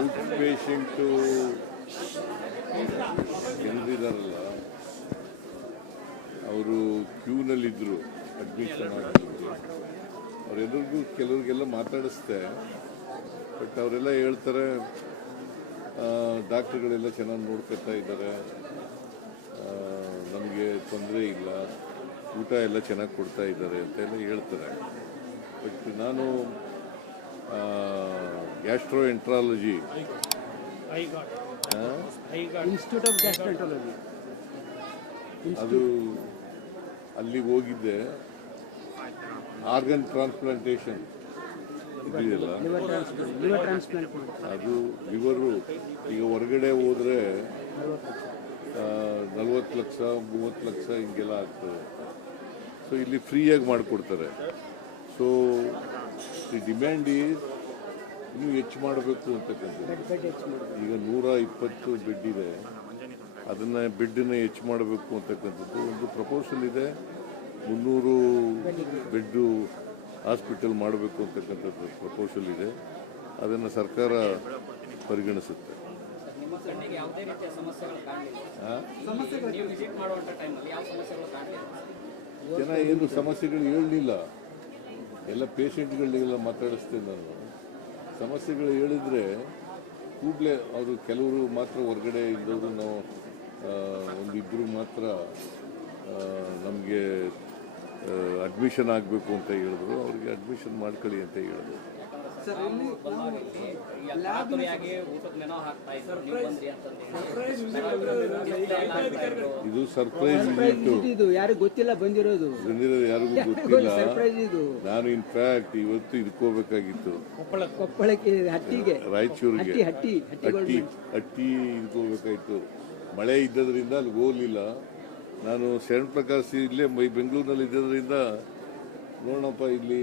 Out patient ಜನರಿದಾರಲ್ಲ ಅವರು ಕ್ಯೂನಲ್ಲಿದ್ದರು admission ಆಗಿದ್ರು. ಅವರೆಲ್ಲರಿಗೂ ಕೆಲವ್ರಿಗೆಲ್ಲ ಮಾತಾಡಿಸ್ದೆ, ಬಟ್ ಅವರೆಲ್ಲ ಹೇಳ್ತಾರೆ ಡಾಕ್ಟ್ರುಗಳೆಲ್ಲ ಚೆನ್ನಾಗಿ ನೋಡ್ಕೊತಾ ಇದ್ದಾರೆ ನಮಗೆ ತೊಂದರೆ ಇಲ್ಲ, ಊಟ ಎಲ್ಲ ಚೆನ್ನಾಗಿ ಕೊಡ್ತಾ ಇದ್ದಾರೆ ಅಂತೆಲ್ಲ ಹೇಳ್ತಾರೆ. ಬಟ್ ನಾನು gastroenterology institute of gastroenterology ಅದು ಅಲ್ಲಿ ಹೋಗಿದ್ದೆ. ಆರ್ಗನ್ ಟ್ರಾನ್ಸ್ಪ್ಲಾಂಟೇಷನ್ ಇದೆಯಲ್ಲ ಅದು ಲಿವರು ಈಗ ಹೊರಗಡೆ ಹೋದರೆ ನಲ್ವತ್ತು ಲಕ್ಷ ಮೂವತ್ತು ಲಕ್ಷ ಹಿಂಗೆಲ್ಲ ಆಗ್ತದೆ. ಸೊ ಇಲ್ಲಿ ಫ್ರೀಯಾಗಿ ಮಾಡಿಕೊಡ್ತಾರೆ. ಸೊ ದಿ ಡಿಮ್ಯಾಂಡ್ ಈಸ್ ಇನ್ನೂ ಹೆಚ್ಚು ಮಾಡಬೇಕು ಅಂತಕ್ಕಂಥದ್ದು. ಈಗ ನೂರ ಇಪ್ಪತ್ತು ಬೆಡ್ ಇದೆ. ಅದನ್ನು ಬೆಡ್ಡನ್ನು ಹೆಚ್ಚು ಮಾಡಬೇಕು ಅಂತಕ್ಕಂಥದ್ದು ಒಂದು ಪ್ರಪೋಸಲ್ ಇದೆ. ಮುನ್ನೂರು ಬೆಡ್ಡು ಹಾಸ್ಪಿಟಲ್ ಮಾಡಬೇಕು ಅಂತಕ್ಕಂಥದ್ದು ಪ್ರಪೋಸಲ್ ಇದೆ. ಅದನ್ನು ಸರ್ಕಾರ ಪರಿಗಣಿಸುತ್ತೆ. ಜನ ಏನು ಸಮಸ್ಯೆಗಳು ಹೇಳಲಿಲ್ಲ. ಎಲ್ಲ ಪೇಷಂಟ್ಗಳಿಗೆಲ್ಲ ಮಾತಾಡಿಸ್ತೇನೆ ನಾನು. ಸಮಸ್ಯೆಗಳು ಹೇಳಿದರೆ ಕೂಡಲೇ ಅವರು ಕೆಲವರು ಮಾತ್ರ ಹೊರಗಡೆ ಇದ್ದವರು ನಾವು ಒಂದಿಬ್ಬರು ಮಾತ್ರ ನಮಗೆ ಅಡ್ಮಿಷನ್ ಆಗಬೇಕು ಅಂತ ಹೇಳಿದ್ರು. ಅವ್ರಿಗೆ ಅಡ್ಮಿಷನ್ ಮಾಡ್ಕೊಳ್ಳಿ ಅಂತ ಹೇಳಿದ್ರು. ಇದು. ಸರ್ಪ್ರೈಸ್ ಇದು ಯಾರಿಗೂ ಗೊತ್ತಿಲ್ಲ ಬಂದಿರೋದು. ಬಂದಿರೋದು ಯಾರಿಗೂ ಗೊತ್ತಿಲ್ಲ. ಸರ್ಪ್ರೈಸ್ ಇದು. ನಾನು ಇನ್ಫ್ಯಾಕ್ಟ್ ಇವತ್ತು ಇದಕ್ಕೋಬೇಕಾಗಿತ್ತು ಕೊಪ್ಪಳಕ್ಕೆ. ಹಟ್ಟಿಗೆ. ರಾಯಚೂರಿಗೆ. ಹಟ್ಟಿ ಹಟ್ಟಿ ಹಟ್ಟಿ ಹಟ್ಟಿ ಇದಕ್ಕೋಗ್ಬೇಕಾಯ್ತು ಮಳೆ ಇದ್ದದ್ರಿಂದ ಅಲ್ಲಿ ಹೋಗ್ಲಿಲ್ಲ. ನಾನು ಶರಣ್ ಪ್ರಕಾಶ್ ಇಲ್ಲೇ ಮೈ ಬೆಂಗಳೂರಿನಲ್ಲಿ ಇದ್ದದ್ರಿಂದ ನೋಡೋಣಪ್ಪ ಇಲ್ಲಿ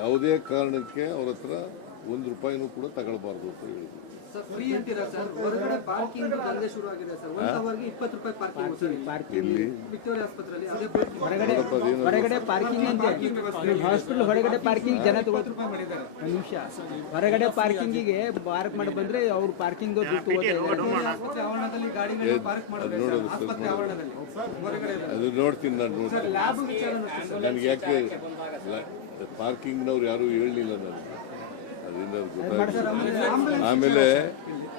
ಯಾವುದೇ ಕಾರಣಕ್ಕೆ ಅವ್ರ ಹತ್ರ ಒಂದು ರೂಪಾಯಿನೂ ಕೂಡ ತಗೊಳ್ಬಾರ್ದು ಅಂತ ಹೇಳಿದ್ರು. ಸರ್ ಫ್ರೀ ಅಂತೀರಾ ಸರ್? ಹೊರಗಡೆ ಪಾರ್ಕಿಂಗ್ ಇಲ್ಲಿ. ಹೊರಗಡೆ ಅಂತೆ. ಹಾಸ್ಪಿಟಲ್ ಹೊರಗಡೆ ಪಾರ್ಕಿಂಗ್ ಜನ ನಿಮಿಷ. ಹೊರಗಡೆ ಪಾರ್ಕಿಂಗಿಗೆ ಪಾರ್ಕ್ ಮಾಡಿ ಬಂದ್ರೆ ಅವ್ರ ಪಾರ್ಕಿಂಗ್ ದುಡ್ಡು ತಗೋತಾರೆ ಆವರಣದಲ್ಲಿ ಗಾಡಿಗಳನ್ನ ಪಾರ್ಕ್ ಅದು ಮಾಡಬೇಕು ನೋಡೋದು ಆಸ್ಪತ್ರೆ ಆವರಣದಲ್ಲಿ. ಅದು ನೋಡ್ತೀನಿ ನಾನು ನೋಡ್ತೀನಿ. ನನಗೆ ಯಾಕೆ ಪಾರ್ಕಿಂಗ್ನವ್ರು ಯಾರು ಹೇಳಲಿಲ್ಲ ನನಗೆ. ಅದರಿಂದ ಗೊತ್ತಾಗ್ತದೆ. ಆಮೇಲೆ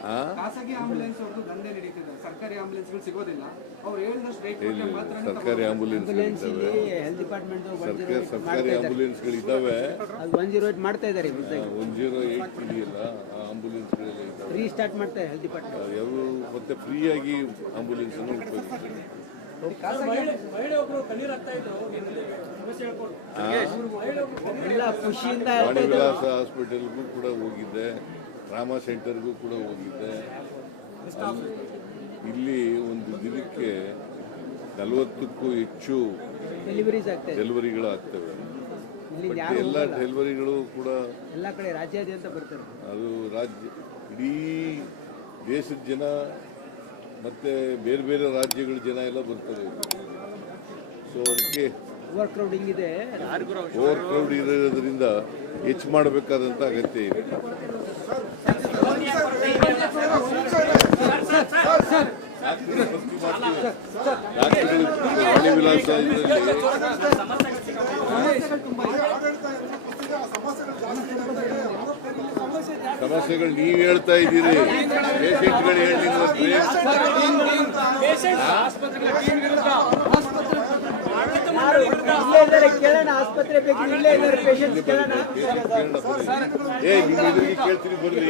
ಆ? ಖಾಸಗಿ ಆಂಬುಲೆನ್ಸ್ ಅವ್ರದ್ದು ದಂಧೆ ನಡೀತಿದೆ. ಸರ್ಕಾರಿ ಆಂಬುಲೆನ್ಸ್ಗಳು ಸಿಗೋದಿಲ್ಲ. ಅವ್ರು ಹೇಳಿದಷ್ಟು ರೇಟ್ ಇಲ್ಲಿ ಮಾತ್ರ ಸರ್ಕಾರಿ ಆಂಬುಲೆನ್ಸ್ ಸರ್ಕಾರ ಸರ್ಕಾರಿ ಆಂಬುಲೆನ್ಸ್ಗಳಿದ್ದಾವೆ ಅದು ಒನ್ ಜೀರೋ ಏಟ್ ಮಾಡ್ತಾ ಇದಾರೆ ಒನ್ ಜೀರೋ ಏಟ್ ಇದೆಯಲ್ಲ ಆ ಆಂಬುಲೆನ್ಸ್ಗಳೆಲ್ಲ ಇದ್ದಾವೆ. ಫ್ರೀ ಸ್ಟಾರ್ಟ್ ಮಾಡ್ತಾರೆ ಹೆಲ್ತ್ ಡಿಪಾರ್ಟ್ಮೆಂಟ್ ಯಾರು ಮತ್ತೆ ಫ್ರೀಯಾಗಿ ಆಂಬುಲೆನ್ಸ್ ಅನ್ನು ಉಪಯೋಗಿಸ್ತಾರೆ ಎಲ್ಲ ಆಗ್ತಾ ವಾಣಿ ವಿಲಾಸ ಹಾಸ್ಪಿಟಲ್ಗೂ ಕೂಡ ಹೋಗಿದ್ದೆ. ರಾಮ ಸೆಂಟರ್ಗೂ ಕೂಡ ಹೋಗಿದ್ದೆ. ಇಲ್ಲಿ ಒಂದು ದಿನಕ್ಕೆ ನಲವತ್ತಕ್ಕೂ ಹೆಚ್ಚು ಡೆಲಿವರಿಗಳು ಆಗ್ತವೆ. ಎಲ್ಲ ಡೆಲಿವರಿಗಳು ಕೂಡ ಎಲ್ಲ ಕಡೆ ರಾಜ್ಯಾದ್ಯಂತ ಬರ್ತಾರೆ. ಅದು ರಾಜ್ಯ ಇಡೀ ದೇಶದ ಜನ ಮತ್ತೆ ಬೇರೆ ಬೇರೆ ರಾಜ್ಯಗಳ ಜನ ಎಲ್ಲ ಬರ್ತಾರೆ. ಸೊ ಅದಕ್ಕೆ ಓವರ್ ಕ್ರೌಡಿಂಗ್ ಇದೆ. ಓವರ್ ಕ್ರೌಡ್ ಇರೋದ್ರಿಂದ ಹೆಚ್ಚು ಮಾಡಬೇಕಾದಂತ ಅಗತ್ಯ ಇದೆ. ವಿಲಾಸ ಸಮಸ್ಯೆಗಳು ನೀವು ಹೇಳ್ತಾ ಇದ್ದೀರಿ. ಪೇಷಂಟ್ಗಳು ಹೇಳಿಲ್ವಂದ್ರೆ ಇಲ್ಲೇ ಇದ್ದಾರೆ ಕೇಳೋಣ ಆಸ್ಪತ್ರೆ ಬೇಕು ಇಲ್ಲೇ ಇದ್ದಾರೆ ಪೇಷಂಟ್ಸ್ ಕೇಳೋಣ ಕೇಳ್ತೀನಿ ಬರ್ರಿ